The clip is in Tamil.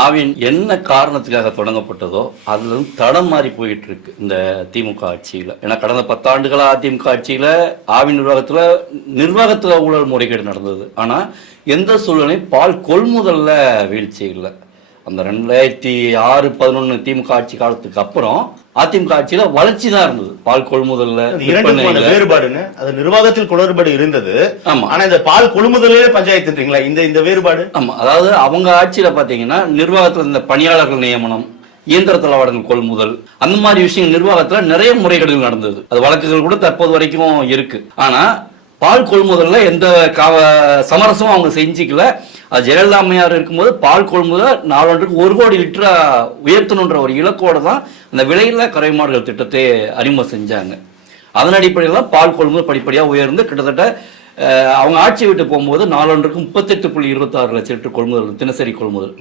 ஆவின் என்ன காரணத்துக்காக தொடங்கப்பட்டதோ அதுல இருந்து தடம் மாறி போயிட்டு இருக்கு இந்த திமுக ஆட்சியில. ஏன்னா கடந்த 10 ஆண்டுகளா அதிமுக ஆட்சியில ஆவின் நிர்வாகத்துல ஊழல் முறைகேடு நடந்தது. ஆனா எந்த சூழ்நிலையும் பால் கொள்முதல்ல வீழ்ச்சி இல்லை. அந்த 2006-11 திமுக ஆட்சி காலத்துக்கு அப்புறம் அதிமுக ஆட்சியில வளர்ச்சி தான் இருந்தது. பால் கொள்முதல்ல வேறுபாடுன்னு அது நிர்வாகத்தில் குளறுபடி இருந்தது. ஆனா இந்த பால் கொள்முதலே பஞ்சாயத்துன்றீங்களா இந்த வேறுபாடு? ஆமா, அதாவது அவங்க ஆட்சியில பாத்தீங்கன்னா நிர்வாகத்துல இந்த பணியாளர்கள் நியமனம், இயந்திர தளவாடங்கள் கொள்முதல், அந்த மாதிரி விஷயங்கள் நிர்வாகத்துல நிறைய முறைகேடுகள் நடந்தது. அது வழக்குகள் கூட தற்போது வரைக்கும் இருக்கு. ஆனா பால் கொள்முதல்ல எந்த சமரசமும் அவங்க செஞ்சுக்கல. அது ஜெயலலிதா அம்மையார் இருக்கும்போது பால் கொள்முதல் 4 1 கோடி லிட்டரா உயர்த்தணுன்ற ஒரு இலக்கோட தான் அந்த விலையில குறைமாடுகள் திட்டத்தை அறிமுகம் செஞ்சாங்க. அதன் அடிப்படையில் பால் கொள்முதல் படிப்படியாக உயர்ந்து கிட்டத்தட்ட அவங்க ஆட்சி விட்டு போகும்போது 4 38.26 லட்சம் லிட்டர் கொள்முதல், தினசரி கொள்முதல்.